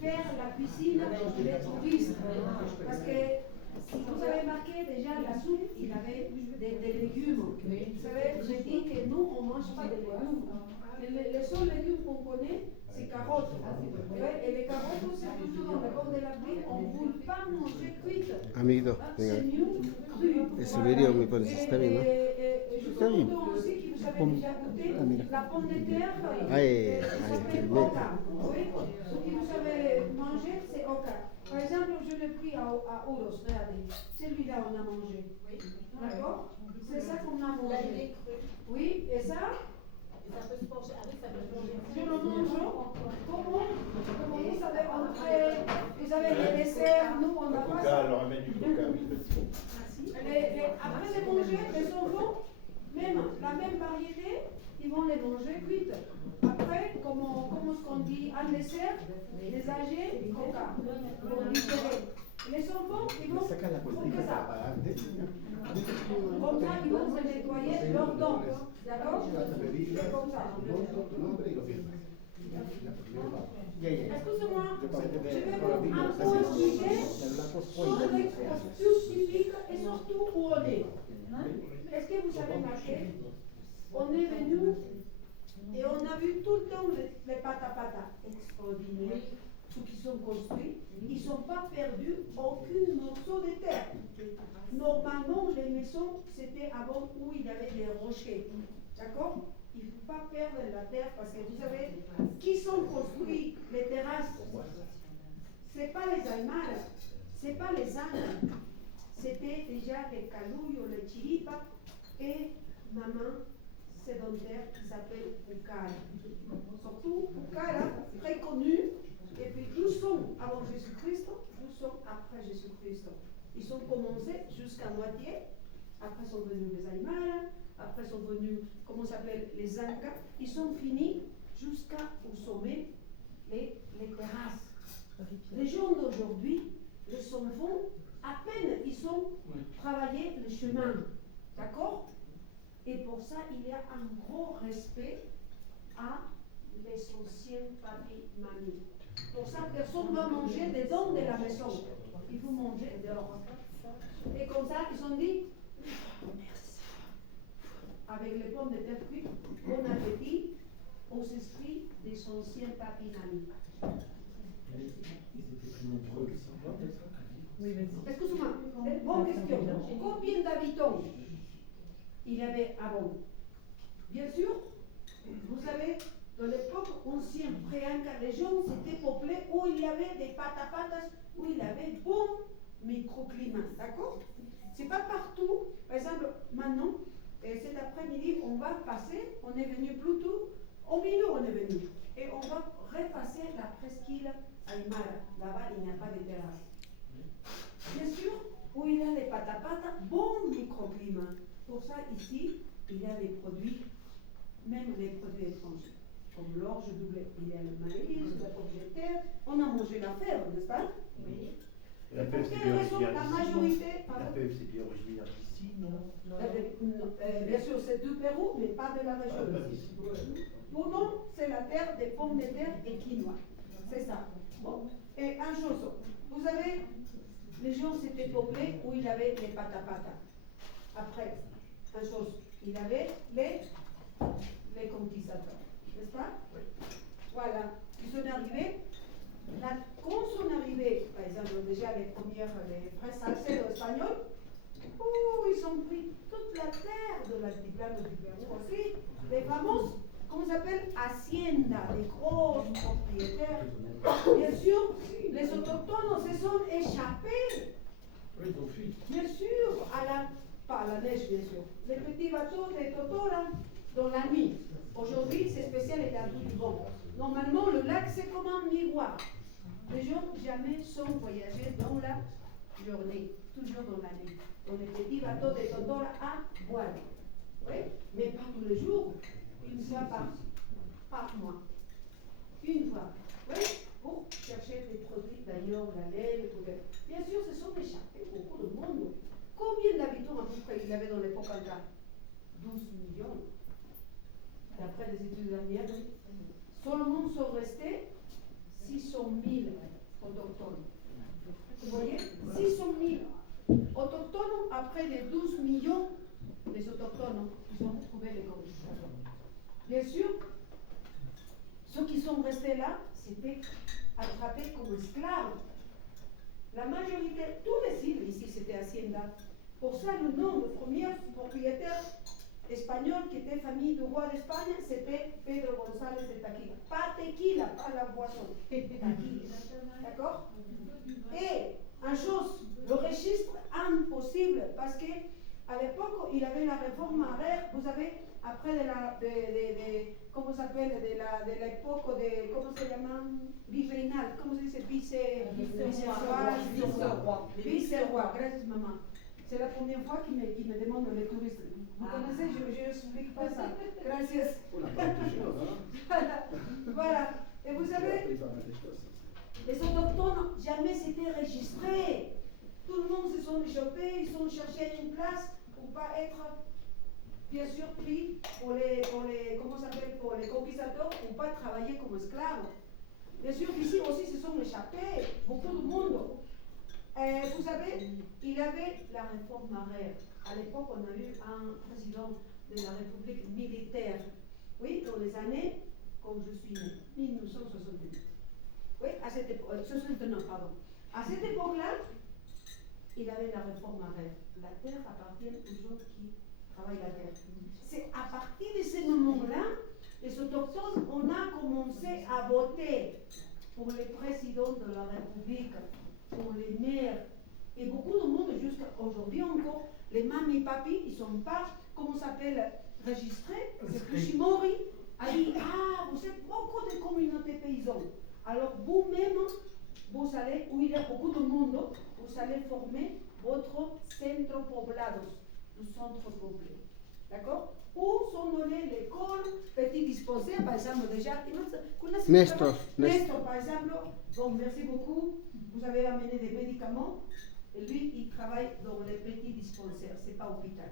faire la cuisine pour les touristes. Parce que si vous avez marqué déjà la soupe, il avait des légumes. Vous savez, j'ai dit que nous, on ne mange pas de légumes. Les seuls légumes qu'on connaît, c'est carottes. Et les carottes, c'est toujours dans le bord de la pluie, on ne veut pas manger cuite. Amigo, C'est mieux cru. ese video me parece está bien, ¿no? Je Está bien. comprends aussi que vous avez déjà goûté la pomme de terre. Ay, Ça s'appelle ay, oca. Oui. Ce que vous avez mangé, c'est oca. Par exemple, je l'ai pris à Ouros, regardez. Celui-là, on a mangé. D'accord? C'est ça qu'on a mangé. Oui, et ça? Je le mange. Comment vous savez entrer? Vous avez les desserts, nous on n'a pas ça. Alors amène du coca, oui. Après les manger, les enfants, même la même variété, ils vont les manger cuites. Après, comment est-ce qu'on dit? Un dessert, des âgés, coca. Pour digérer. Les enfants, ils vont faire ça. Comme ça, ils vont se nettoyer leurs dents. D'accord? C'est comme ça. Excusez-moi, je vais vous un peu expliquer sur les posture typiques et surtout où on est. Est-ce que vous avez marqué? On est venu et on a vu tout le temps les pata extraordinaires, ceux qui sont construits. Ils ne sont pas perdus aucun morceau de terre. Normalement, les maisons, c'était avant où il y avait des rochers. D'accord? Il ne faut pas perdre la terre parce que vous savez, qui sont construits les terrasses? Ce n'est pas les Aymara, ce n'est pas les ânes. C'était déjà les Calouilles, les Chiripa et maman sédentaire qui s'appelle Pucara. Surtout Pucara, très connu. Et puis nous sommes avant Jésus-Christ, nous sommes après Jésus-Christ. Ils ont commencé jusqu'à moitié, après sont venus les Aymara, après sont venus, comment s'appelle, les Incas. Ils sont finis jusqu'au sommet, les terrasses. Les gens d'aujourd'hui, les enfants, à peine ils ont travaillé le chemin. D'accord? Et pour ça, il y a un gros respect à les anciens papis-mamies. Pour ça, personne ne va manger dedans de la maison. Il faut manger dehors. Et comme ça, ils ont dit, merci. Avec les pommes de terre cuites, bon appétit aux esprits des anciens papis-mamies. Excuse-moi, bonne question. Combien d'habitants il y avait avant? Bien sûr, vous savez, dans l'époque ancienne, pré-inca, les gens s'étaient peuplés où il y avait des patapatas, où il y avait bon microclimat, d'accord? C'est pas partout. Par exemple, maintenant, cet après-midi, on va passer, on est venu plutôt, au milieu on est venu, et on va repasser la presqu'île Aymara. Là-bas, il n'y a pas de terrasse. Bien sûr, où il y a les patapatas, bon microclimat. Pour ça, ici, il y a des produits, même les produits étrangers, comme l'orge doublée. Il y a le maïs, la pomme de terre. On a mangé la fève, n'est-ce pas? Oui. La Pour fève, quelle raison la majorité... La fève, c'est bien originaire d'ici, non? Bien sûr, c'est du Pérou, mais pas de la région d'ici. Pour nous, c'est la terre des pommes de terre et quinoa. C'est ça. Bon. Et une chose, vous savez, les gens s'étaient peuplés où il y avait les patapatas. Après, une chose, il y avait les conquistadors, n'est-ce pas? Oui. Voilà, ils sont arrivés. Quand ils sont arrivés, par exemple, déjà les frères salseros espagnols, ils ont pris toute la terre de l'altiplano du Pérou aussi. Les fameuses, comment ça s'appelle, haciendas, les grosses propriétaires. Bien sûr, les autochtones se sont échappés. Oui, ils ont fui. Bien sûr, pas à la neige, bien sûr. Les petits bateaux de Totora dans la nuit. Aujourd'hui, c'est spécial et il y a tout du vent. Normalement, le lac, c'est comme un miroir. Les gens jamais sont voyagés dans la journée, toujours dans la nuit. Dans les petits bateaux de Totora à voile. Oui, mais pas tous les jours. Une fois par mois. Une fois. Oui, pour chercher des produits d'ailleurs, la laine, le poulet. Bien sûr, se sont échappés beaucoup de monde. Combien d'habitants à peu près il y avait dans l'époque Inca? 12 millions. D'après les études dernières, seulement sont restés 600 000 autochtones. Vous voyez, 600 000 autochtones après les 12 millions des autochtones qui ont trouvé les conquistadors. Bien sûr, ceux qui sont restés là, c'était attrapés comme esclaves. La majorité, tous les îles ici, c'était Hacienda. Pour ça, le nom du premier propriétaire espagnol qui était famille du roi d'Espagne, c'était Pedro González de Taquila. Pas tequila, pas la boisson. Taquila. D'accord? Et, une chose, le registre impossible, parce que à l'époque, il avait la réforme agraire, vous savez, après comment ça s'appelle, de l'époque de, comment se llama, virreinal, comment se dice, vice-roi, gracias maman. C'est la première fois qu'il me demande les touristes. Vous connaissez, je n'explique pas ça. Gracias. Voilà. Et vous savez, les autochtones jamais s'étaient registrés. Tout le monde se sont échappés, ils ont cherché une place pour ne pas être, bien sûr, pris pour les comment ça s'appelle, pour les conquistadors, pour ne pas travailler comme esclaves. Bien sûr, ici aussi se sont échappés, beaucoup de monde. Vous savez, il avait la réforme agraire. À l'époque, on a eu un président de la République militaire. Oui, dans les années, comme je suis né, 1968. Oui, à cette époque, 69, pardon. À cette époque-là, il avait la réforme agraire. La terre appartient aux gens qui travaillent la terre. C'est à partir de ce moment-là, les autochtones, on a commencé à voter pour les présidents de la République, pour les maires. Et beaucoup de monde, jusqu'à aujourd'hui encore, les mamies et papis, ils ne sont pas, comment ça s'appelle, registrés. C'est Fujimori a dit, ah, vous êtes beaucoup de communautés paysannes. Alors vous-même, vous allez, où il y a beaucoup de monde, vous allez former votre centro poblados, le centre peuplé. D'accord? Où sont données l'école, petit dispensaire, par exemple, déjà. Nestor, Par exemple. Bon, merci beaucoup. Vous avez amené des médicaments. Et lui, il travaille dans les petits dispensaires, c'est pas hôpital.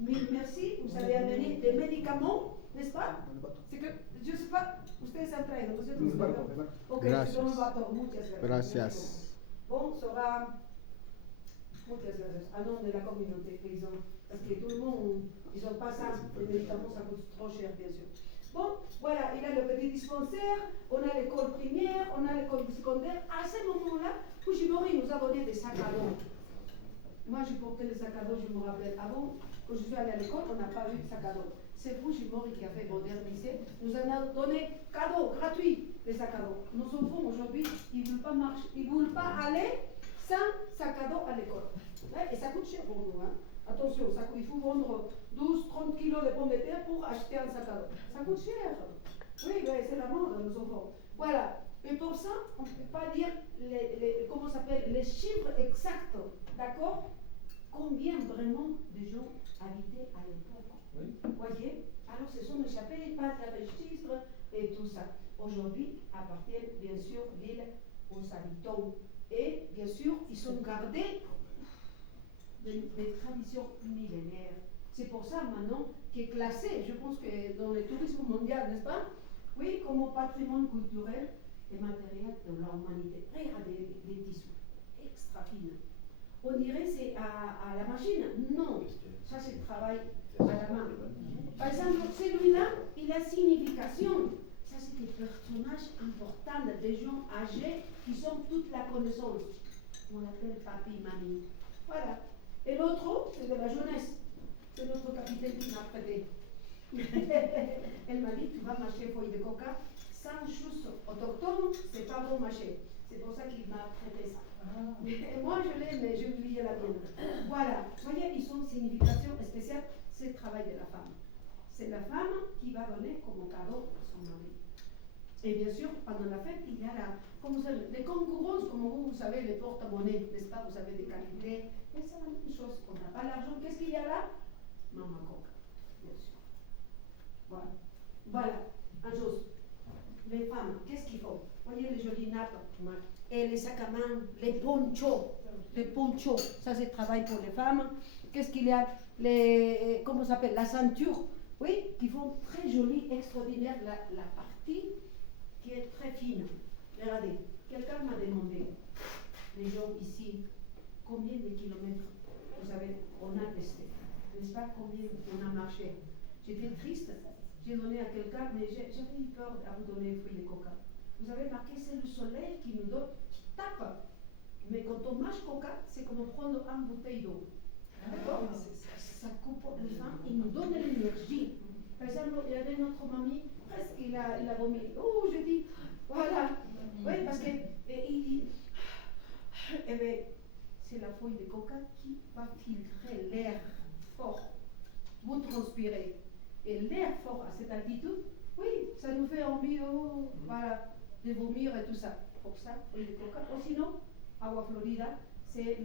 Merci, vous avez amené des médicaments, n'est-ce pas? C'est que, je ne sais pas, ustedes han traído, ¿no es cierto? Ok, Gracias. c'est dans le bateau, muchas gracias. Gracias. Bon, sera, muchas gracias, à nom de la communauté paysanne, parce que tout le monde, ils n'ont pas ça, les médicaments, ça coûte trop cher, bien sûr. Bon, voilà, il a le petit dispensaire, on a l'école primaire, on a l'école secondaire. À ce moment-là, Fujimori nous a donné des sacs à dos. Moi, j'ai porté les sacs à dos, je me rappelle. Avant, quand je suis allée à l'école, on n'a pas eu de sac à dos. C'est Fujimori qui a fait moderniser, nous en a donné cadeau, gratuit, les sacs à dos. Nos enfants, aujourd'hui, ils ne veulent pas marcher, ils ne veulent pas aller sans sac à dos à l'école. Et ça coûte cher pour nous, hein. Attention, il faut vendre 12-30 kilos de pommes de terre pour acheter un sac à dos. Ça coûte cher. Oui, c'est la mode, nos enfants. Voilà. Et pour ça, on ne peut pas dire comment s'appelle, les chiffres exacts. D'accord? Combien vraiment de gens habitaient à l'époque? Oui. Vous voyez? Alors, ce sont échappés, pas de registre et tout ça. Aujourd'hui, appartiennent bien sûr l'île aux habitants. Et bien sûr, ils ont gardé des traditions millénaires. C'est pour ça maintenant qui est classé, je pense que dans le tourisme mondial, n'est-ce pas? Oui, comme patrimoine culturel et matériel de l'humanité. Regardez les tissus, extra fines. On dirait que c'est à la machine. Non, ça c'est le travail à la main. Par exemple, celui-là, il a signification. Ça c'est des personnages importants, des gens âgés qui ont toute la connaissance. On l'appelle papi, mamie. Voilà. Et l'autre, c'est de la jeunesse. C'est notre capitaine qui m'a prêté. Elle m'a dit, tu vas mâcher feuille de coca sans chose autochtone, c'est pas bon mâcher. C'est pour ça qu'il m'a prêté ça. Et moi, je l'ai, mais j'ai oublié la mienne. Voilà. Vous voyez, ils ont une signification spéciale. C'est le travail de la femme. C'est la femme qui va donner comme cadeau à son mari. Et bien sûr, pendant la fête, il y a les concurrences, comme vous savez, les porte-monnaies, n'est-ce pas? Vous savez, des qualités. Et c'est la même chose. On n'a pas l'argent. Qu'est-ce qu'il y a là? Maman coca, bien sûr. Voilà. Voilà. Une chose. Les femmes, qu'est-ce qu'ils font? Vous voyez les jolies nappes et les sacs à main, les ponchos. Les ponchos, ça c'est le travail pour les femmes. Qu'est-ce qu'il y a? Comment ça s'appelle? La ceinture. Oui, qui font très jolie, extraordinaire la partie qui est très fine. Regardez, quelqu'un m'a demandé, les gens ici, combien de kilomètres, vous savez, on a testé, n'est-ce pas, combien on a marché. J'étais triste, j'ai donné à quelqu'un, mais j'avais eu peur à vous donner le fruit de coca. Vous avez marqué, c'est le soleil qui nous donne, qui tape. Mais quand on mange coca, c'est comme prendre une bouteille d'eau. D'accord? Ça coupe le faim, il nous donne l'énergie. Par exemple, il y avait notre mamie, presque il a vomi. Oh, je dis, voilà. Oui, parce que c'est la feuille de coca qui va filtrer l'air fort. Vous transpirez. Et l'air fort à cette altitude, oui, ça nous fait envie, voilà, de vomir et tout ça. Pour ça, feuille de coca. Ou sinon, agua florida, c'est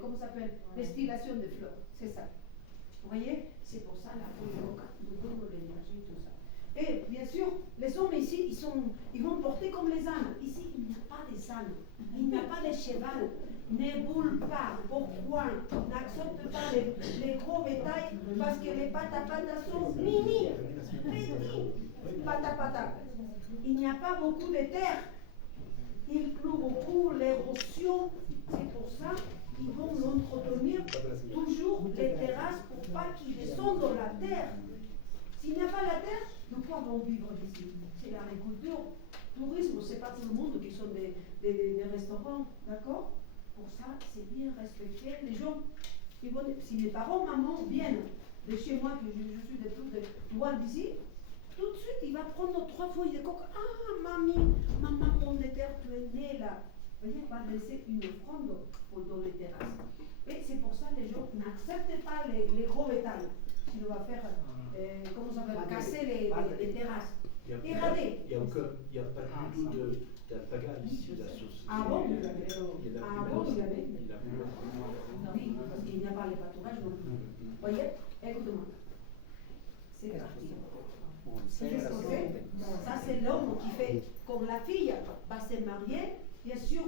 comment ça s'appelle? Destillation de fleurs, c'est ça. Vous voyez, c'est pour ça la feuille de coca nous donne l'énergie, tout ça. Et bien sûr, les hommes ici, ils vont porter comme les ânes. Ici, il n'y a pas de ânes, il n'y a pas de cheval. Ne boule pas. Pourquoi? N'accepte pas les gros bétails parce que les pata sont mini, petits. Pata. Il n'y a pas beaucoup de terre. Il pleut beaucoup, l'érosion. C'est pour ça qu'ils vont l'entretenir toujours les terrasses pour pas qu'ils descendent dans la terre. S'il n'y a pas la terre, de quoi vont vivre ici? C'est l'agriculture. Tourisme, c'est pas tout le monde qui sont des restaurants, d'accord? Pour ça, c'est bien respecter les gens. Si les parents, maman viennent de chez moi, que je suis de loin d'ici, tout de suite, il va prendre 3 feuilles de coca. Ah, mamie, maman pomme de terre, tu es née là. Vous voyez, il va laisser une offrande dans les terrasses. Et c'est pour ça que les gens n'acceptent pas les gros bétails. Il va faire, comment ça s'appelle, casser les terrasses. Et regardez. Il n'y a pas du tout d'alpaga ici, la sauce. Ah bon? Il y a la Ah bon, il y avait? Oui, plus parce qu'il n'y a pas les pâturages non plus. Vous voyez? Écoute-moi. C'est parti. Qu'est-ce que c'est? Ça, c'est l'homme qui fait, comme la fille va se marier, bien sûr.